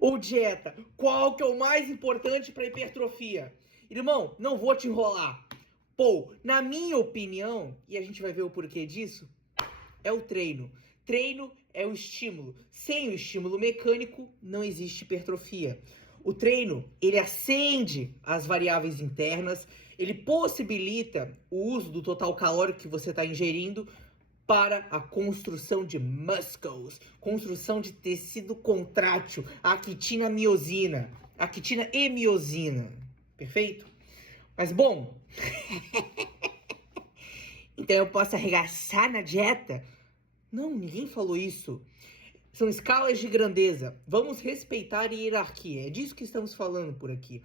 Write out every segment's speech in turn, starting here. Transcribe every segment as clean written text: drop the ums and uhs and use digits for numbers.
ou dieta? Qual que é o mais importante para hipertrofia? Irmão, não vou te enrolar. Pô, na minha opinião, e a gente vai ver o porquê disso, é o treino. Treino é o estímulo. Sem o estímulo mecânico, não existe hipertrofia. O treino, ele acende as variáveis internas, ele possibilita o uso do total calórico que você está ingerindo para a construção de muscles, construção de tecido contrátil, a actina miosina, actina e miosina. Perfeito? Mas bom, então eu posso arregaçar na dieta? Não, ninguém falou isso. São escalas de grandeza. Vamos respeitar a hierarquia. É disso que estamos falando por aqui.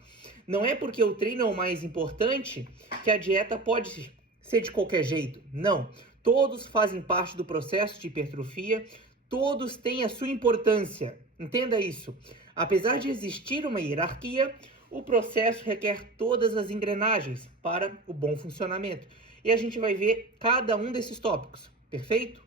Não é porque o treino é o mais importante que a dieta pode ser de qualquer jeito. Não. Todos fazem parte do processo de hipertrofia. Todos têm a sua importância. Entenda isso. Apesar de existir uma hierarquia, o processo requer todas as engrenagens para o bom funcionamento. E a gente vai ver cada um desses tópicos. Perfeito?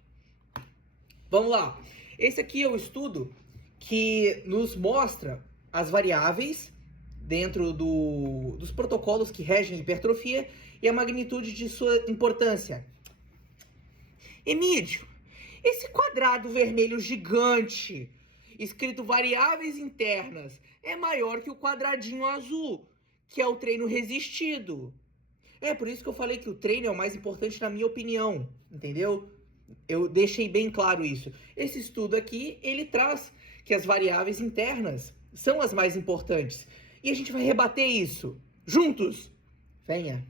Vamos lá. Esse aqui é o estudo que nos mostra as variáveis dentro dos protocolos que regem a hipertrofia e a magnitude de sua importância. Emílio, esse quadrado vermelho gigante, escrito variáveis internas, é maior que o quadradinho azul, que é o treino resistido. É por isso que eu falei que o treino é o mais importante na minha opinião, entendeu? Eu deixei bem claro isso. Esse estudo aqui, ele traz que as variáveis internas são as mais importantes. E a gente vai rebater isso. Juntos! Venha,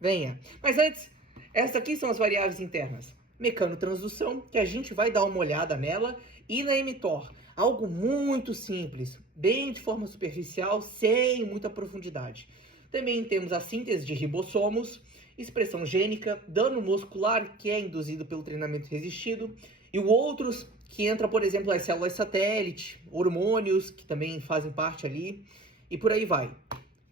venha. Mas antes, essas aqui são as variáveis internas. Mecanotransdução, que a gente vai dar uma olhada nela, e na mTOR. Algo muito simples, bem de forma superficial, sem muita profundidade. Também temos a síntese de ribossomos, expressão gênica, dano muscular, que é induzido pelo treinamento resistido, e outros que entra, por exemplo, as células satélite, hormônios, que também fazem parte ali, e por aí vai.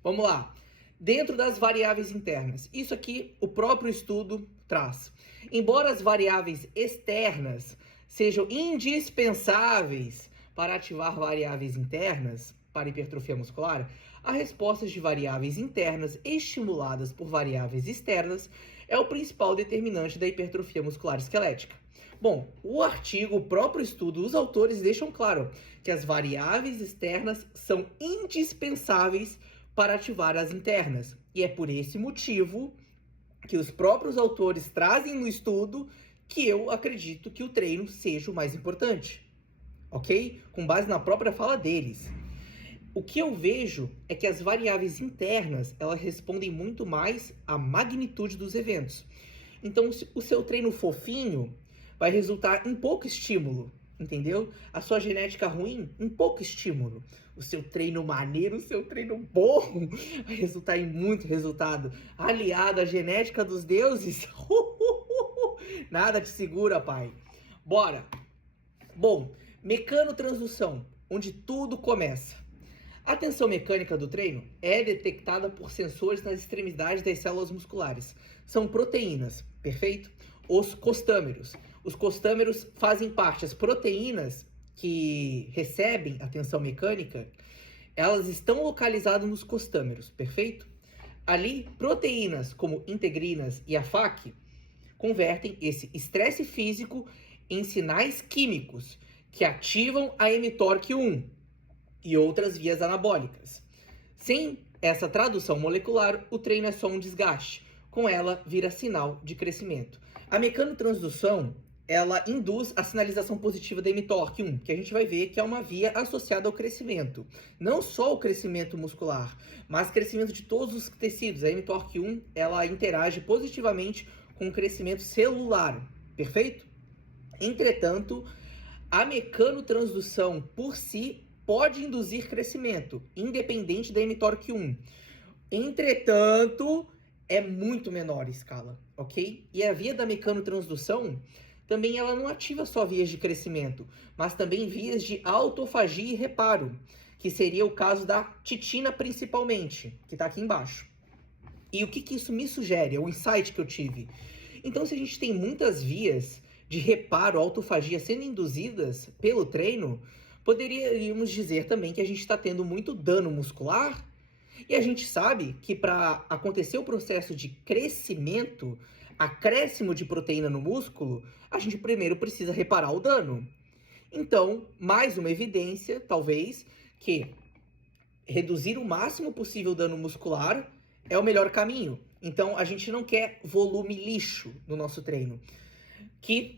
Vamos lá. Dentro das variáveis internas, isso aqui o próprio estudo traz. Embora as variáveis externas sejam indispensáveis para ativar variáveis internas, para hipertrofia muscular, a resposta de variáveis internas estimuladas por variáveis externas é o principal determinante da hipertrofia muscular esquelética. Bom, o artigo, o próprio estudo, os autores deixam claro que as variáveis externas são indispensáveis para ativar as internas. E é por esse motivo que os próprios autores trazem no estudo que eu acredito que o treino seja o mais importante. Ok? Com base na própria fala deles. O que eu vejo é que as variáveis internas, elas respondem muito mais à magnitude dos eventos. Então, se o seu treino fofinho vai resultar em pouco estímulo, entendeu? A sua genética ruim, em pouco estímulo. O seu treino maneiro, o seu treino bom, vai resultar em muito resultado. Aliado à genética dos deuses, nada te segura, pai. Bora! Bom, mecanotransdução, onde tudo começa. A tensão mecânica do treino é detectada por sensores nas extremidades das células musculares. São proteínas, perfeito? Os costâmeros. Os costâmeros fazem parte, as proteínas que recebem a tensão mecânica, elas estão localizadas nos costâmeros, perfeito? Ali, proteínas como integrinas e a FAC convertem esse estresse físico em sinais químicos que ativam a mTORC1 e outras vias anabólicas. Sem essa tradução molecular, o treino é só um desgaste. Com ela, vira sinal de crescimento. A mecanotransdução, ela induz a sinalização positiva da mTORC1, que a gente vai ver que é uma via associada ao crescimento. Não só o crescimento muscular, mas crescimento de todos os tecidos. A mTORC1, ela interage positivamente com o crescimento celular. Perfeito? Entretanto, a mecanotransdução por si pode induzir crescimento, independente da mTORC1. Entretanto, é muito menor a escala, ok? E a via da mecanotransdução, também ela não ativa só vias de crescimento, mas também vias de autofagia e reparo, que seria o caso da titina principalmente, que está aqui embaixo. E o que isso me sugere? É o insight que eu tive. Então, se a gente tem muitas vias de reparo, autofagia sendo induzidas pelo treino, Poderíamos dizer também que a gente está tendo muito dano muscular. E a gente sabe que para acontecer o processo de crescimento, acréscimo de proteína no músculo, a gente primeiro precisa reparar o dano. Então, mais uma evidência, talvez, que reduzir o máximo possível o dano muscular é o melhor caminho. Então, a gente não quer volume lixo no nosso treino. Que,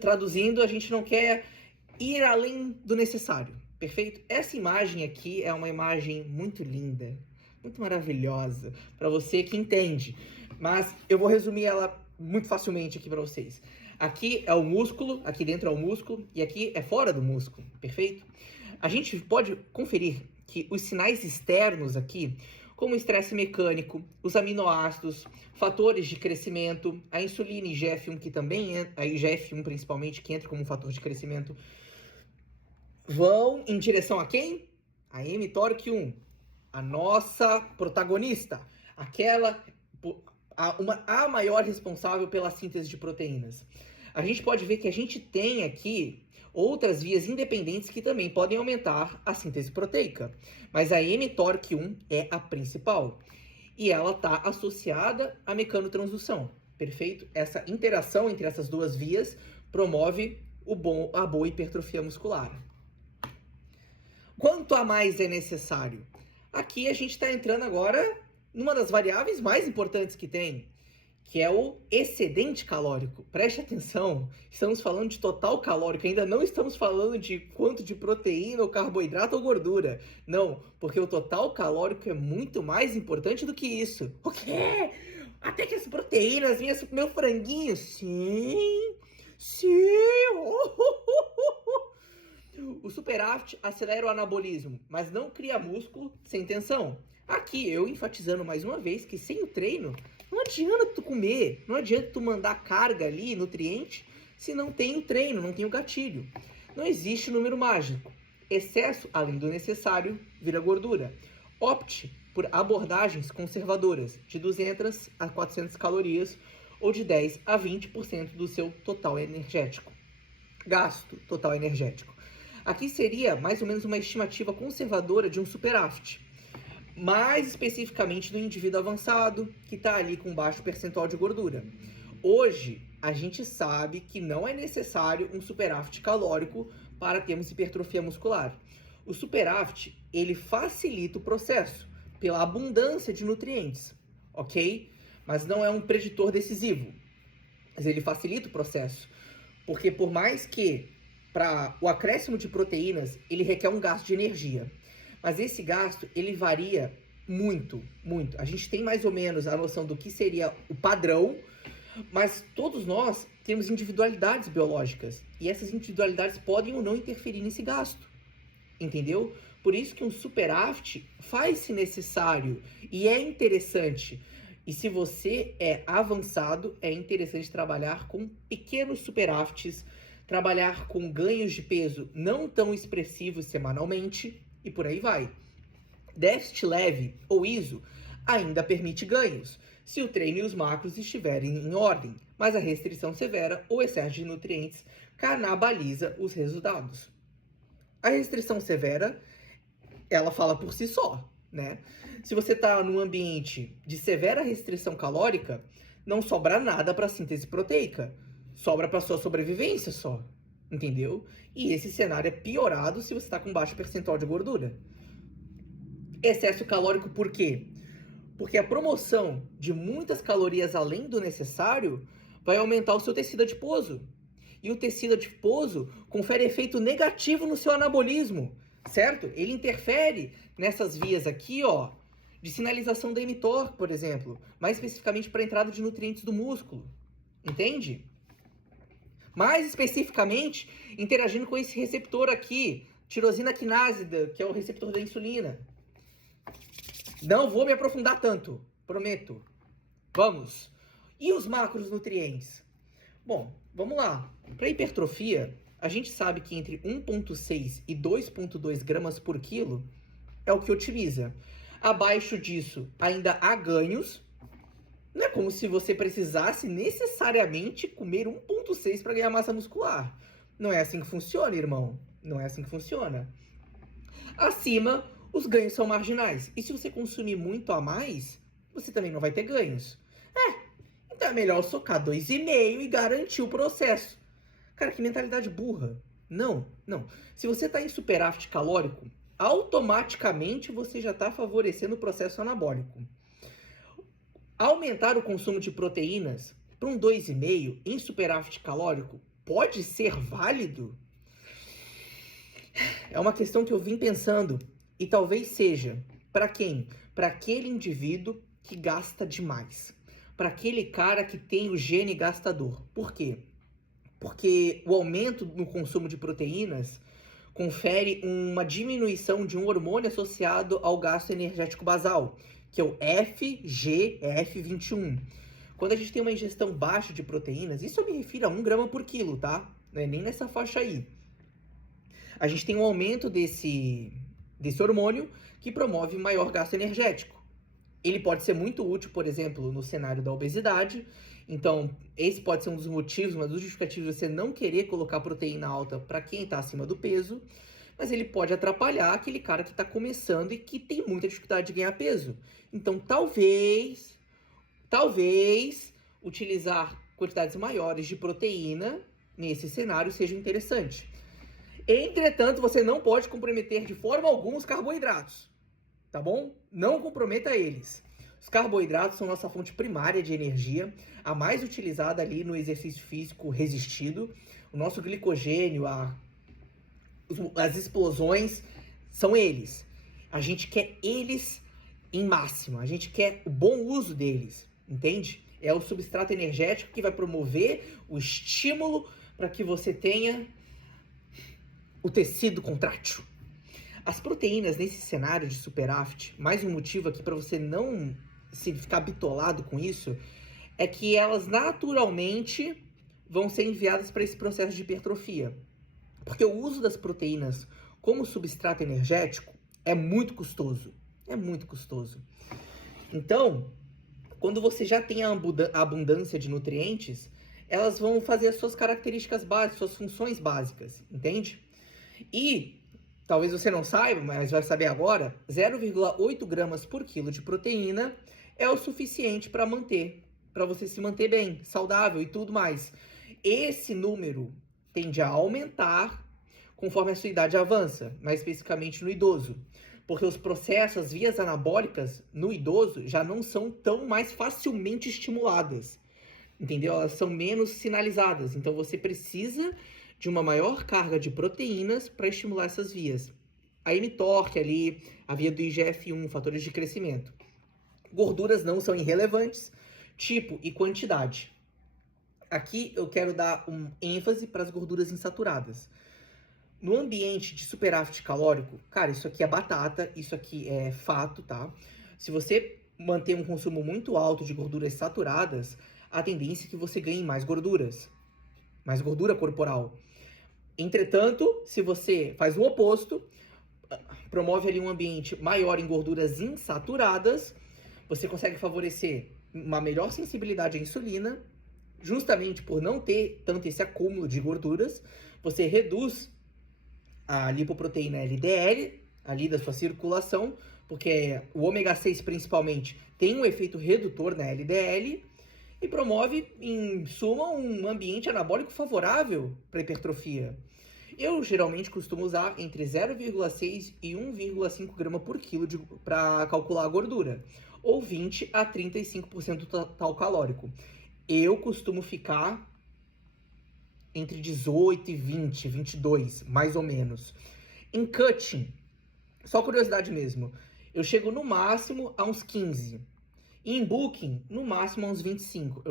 traduzindo, a gente não quer ir além do necessário. Perfeito? Essa imagem aqui é uma imagem muito linda, muito maravilhosa, para você que entende. Mas eu vou resumir ela muito facilmente aqui para vocês. Aqui é o músculo, aqui dentro é o músculo e aqui é fora do músculo, perfeito? A gente pode conferir que os sinais externos aqui, como o estresse mecânico, os aminoácidos, fatores de crescimento, a insulina e IGF-1, que também é, a IGF-1 principalmente, que entra como fator de crescimento, vão em direção a quem? A mTORC1, a nossa protagonista, a maior responsável pela síntese de proteínas. A gente pode ver que a gente tem aqui outras vias independentes que também podem aumentar a síntese proteica, mas a mTORC1 é a principal e ela está associada à mecanotransdução, perfeito? Essa interação entre essas duas vias promove a boa hipertrofia muscular. Quanto a mais é necessário? Aqui a gente está entrando agora numa das variáveis mais importantes que tem, que é o excedente calórico. Preste atenção, estamos falando de total calórico, ainda não estamos falando de quanto de proteína, ou carboidrato ou gordura. Não, porque o total calórico é muito mais importante do que isso. O quê? Até que as proteínas, meu franguinho? Sim, sim. O superávit acelera o anabolismo, mas não cria músculo sem tensão. Aqui eu enfatizando mais uma vez que sem o treino, não adianta tu comer, não adianta tu mandar carga ali, nutriente, se não tem o treino, não tem o gatilho. Não existe número mágico. Excesso, além do necessário, vira gordura. Opte por abordagens conservadoras, de 200 a 400 calorias ou de 10 a 20% do seu total energético. Gasto total energético. Aqui seria mais ou menos uma estimativa conservadora de um superávit. Mais especificamente no indivíduo avançado, que está ali com baixo percentual de gordura. Hoje, a gente sabe que não é necessário um superávit calórico para termos hipertrofia muscular. O superávit, ele facilita o processo pela abundância de nutrientes, ok? Mas não é um preditor decisivo. Mas ele facilita o processo, porque por mais que para o acréscimo de proteínas, ele requer um gasto de energia. Mas esse gasto, ele varia muito, muito. A gente tem mais ou menos a noção do que seria o padrão, mas todos nós temos individualidades biológicas. E essas individualidades podem ou não interferir nesse gasto. Entendeu? Por isso que um superávit faz-se necessário e é interessante. E se você é avançado, é interessante trabalhar com pequenos superávites, trabalhar com ganhos de peso não tão expressivos semanalmente e por aí vai. Déficit leve ou ISO ainda permite ganhos, se o treino e os macros estiverem em ordem, mas a restrição severa ou excesso de nutrientes canibaliza os resultados. A restrição severa, ela fala por si só, né? Se você está num ambiente de severa restrição calórica, não sobra nada para a síntese proteica. Sobra para sua sobrevivência só, entendeu? E esse cenário é piorado se você está com baixo percentual de gordura. Excesso calórico por quê? Porque a promoção de muitas calorias além do necessário vai aumentar o seu tecido adiposo. E o tecido adiposo confere efeito negativo no seu anabolismo, certo? Ele interfere nessas vias aqui, ó, de sinalização da mTOR, por exemplo, mais especificamente para a entrada de nutrientes do músculo, entende? Mais especificamente, interagindo com esse receptor aqui, tirosina quinase, que é o receptor da insulina. Não vou me aprofundar tanto, prometo. Vamos. E os macronutrientes? Bom, vamos lá. Para hipertrofia, a gente sabe que entre 1,6 e 2,2 gramas por quilo é o que otimiza. Abaixo disso, ainda há ganhos. Não é como se você precisasse necessariamente comer 1,6 para ganhar massa muscular. Não é assim que funciona, irmão. Não é assim que funciona. Acima, os ganhos são marginais. E se você consumir muito a mais, você também não vai ter ganhos. Então é melhor socar 2,5 e garantir o processo. Cara, que mentalidade burra. Não. Se você está em superávit calórico, automaticamente você já está favorecendo o processo anabólico. Aumentar o consumo de proteínas para um 2,5 em superávit calórico pode ser válido? É uma questão que eu vim pensando e talvez seja para quem? Para aquele indivíduo que gasta demais. Para aquele cara que tem o gene gastador. Por quê? Porque o aumento no consumo de proteínas confere uma diminuição de um hormônio associado ao gasto energético basal, que é o FGF21. Quando a gente tem uma ingestão baixa de proteínas, isso eu me refiro a 1 grama por quilo, tá? Não é nem nessa faixa aí. A gente tem um aumento desse hormônio que promove maior gasto energético. Ele pode ser muito útil, por exemplo, no cenário da obesidade. Então, esse pode ser um dos motivos, uma das justificativas de você não querer colocar proteína alta para quem está acima do peso. Mas ele pode atrapalhar aquele cara que está começando e que tem muita dificuldade de ganhar peso. Então, talvez, utilizar quantidades maiores de proteína nesse cenário seja interessante. Entretanto, você não pode comprometer de forma alguma os carboidratos, tá bom? Não comprometa eles. Os carboidratos são nossa fonte primária de energia, a mais utilizada ali no exercício físico resistido. O nosso glicogênio, as explosões, são eles. A gente quer eles em máxima, a gente quer o bom uso deles, entende? É o substrato energético que vai promover o estímulo para que você tenha o tecido contrátil. As proteínas nesse cenário de superávit, mais um motivo aqui para você não se ficar bitolado com isso, é que elas naturalmente vão ser enviadas para esse processo de hipertrofia. Porque o uso das proteínas como substrato energético é muito custoso. É muito custoso. Então, quando você já tem a abundância de nutrientes, elas vão fazer as suas características básicas, suas funções básicas, entende? E, talvez você não saiba, mas vai saber agora, 0,8 gramas por quilo de proteína é o suficiente para você se manter bem, saudável e tudo mais. Esse número tende a aumentar conforme a sua idade avança, mais especificamente no idoso. Porque os processos, as vias anabólicas no idoso já não são tão mais facilmente estimuladas, entendeu? Elas são menos sinalizadas, então você precisa de uma maior carga de proteínas para estimular essas vias. A mTOR ali, a via do IGF-1, fatores de crescimento. Gorduras não são irrelevantes, tipo e quantidade. Aqui eu quero dar um ênfase para as gorduras insaturadas. No ambiente de superávit calórico, cara, isso aqui é batata, isso aqui é fato, tá? Se você manter um consumo muito alto de gorduras saturadas, a tendência é que você ganhe mais gordura corporal. Entretanto, se você faz o oposto, promove ali um ambiente maior em gorduras insaturadas, você consegue favorecer uma melhor sensibilidade à insulina, justamente por não ter tanto esse acúmulo de gorduras, você reduz a lipoproteína LDL, ali da sua circulação, porque o ômega 6 principalmente tem um efeito redutor na LDL e promove, em suma, um ambiente anabólico favorável para hipertrofia. Eu geralmente costumo usar entre 0,6 e 1,5 grama por quilo para calcular a gordura, ou 20 a 35% do total calórico. Eu costumo ficar entre 18 e 20, 22, mais ou menos. Em cutting, só curiosidade mesmo, eu chego no máximo a uns 15. E em booking, no máximo a uns 25.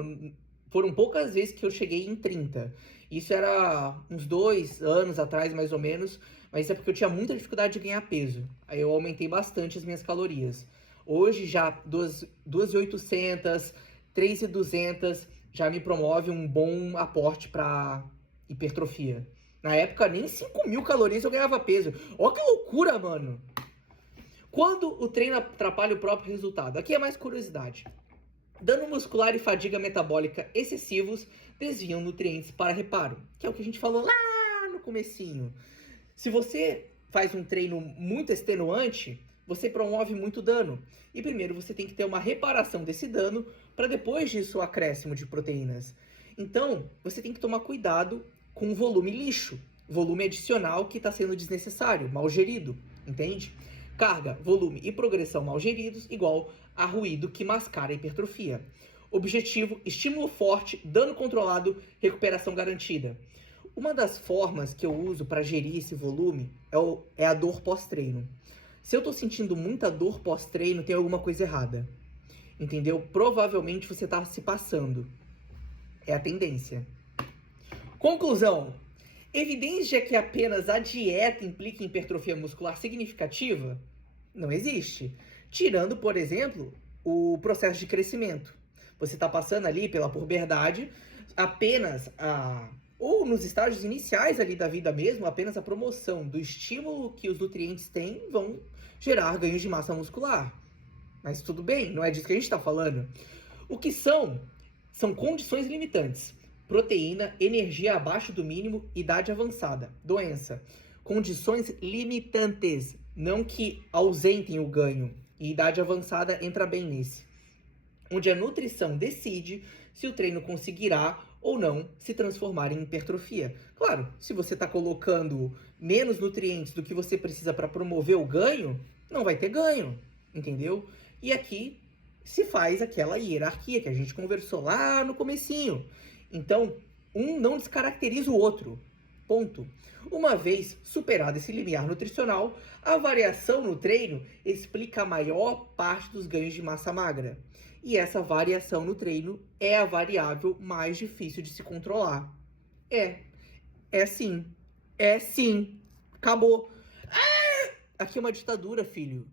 Foram poucas vezes que eu cheguei em 30. Isso era uns 2 anos atrás, mais ou menos. Mas isso é porque eu tinha muita dificuldade de ganhar peso. Aí eu aumentei bastante as minhas calorias. Hoje já 2.800, 3.200 já me promove um bom aporte para hipertrofia. Na época, nem 5.000 calorias eu ganhava peso. Olha que loucura, mano! Quando o treino atrapalha o próprio resultado? Aqui é mais curiosidade. Dano muscular e fadiga metabólica excessivos desviam nutrientes para reparo, que é o que a gente falou lá no comecinho. Se você faz um treino muito extenuante, você promove muito dano. E primeiro você tem que ter uma reparação desse dano para depois disso o acréscimo de proteínas. Então, você tem que tomar cuidado com o volume lixo, volume adicional que está sendo desnecessário, mal gerido, entende? Carga, volume e progressão mal geridos igual a ruído que mascara a hipertrofia. Objetivo, estímulo forte, dano controlado, recuperação garantida. Uma das formas que eu uso para gerir esse volume é a dor pós-treino. Se eu estou sentindo muita dor pós-treino, tem alguma coisa errada. Entendeu? Provavelmente você está se passando. É a tendência. Conclusão. Evidência que apenas a dieta implica em hipertrofia muscular significativa? Não existe. Tirando, por exemplo, o processo de crescimento. Você está passando ali pela puberdade, apenas ou nos estágios iniciais ali da vida mesmo, apenas a promoção do estímulo que os nutrientes têm vão gerar ganhos de massa muscular. Mas tudo bem, não é disso que a gente está falando. O que são condições limitantes. Proteína, energia abaixo do mínimo, idade avançada, doença. Condições limitantes, não que ausentem o ganho. E idade avançada entra bem nesse. Onde a nutrição decide se o treino conseguirá ou não se transformar em hipertrofia. Claro, se você está colocando menos nutrientes do que você precisa para promover o ganho, não vai ter ganho, entendeu? E aqui se faz aquela hierarquia que a gente conversou lá no comecinho. Então, um não descaracteriza o outro. Ponto. Uma vez superado esse limiar nutricional, a variação no treino explica a maior parte dos ganhos de massa magra. E essa variação no treino é a variável mais difícil de se controlar. É sim. É sim. Acabou. Aqui é uma ditadura, filho.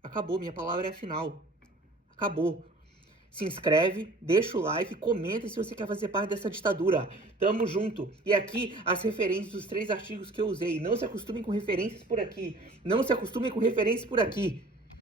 Acabou, minha palavra é a final. Acabou. Se inscreve, deixa o like, comenta se você quer fazer parte dessa ditadura. Tamo junto. E aqui as referências dos 3 artigos que eu usei. Não se acostumem com referências por aqui. Não se acostumem com referências por aqui.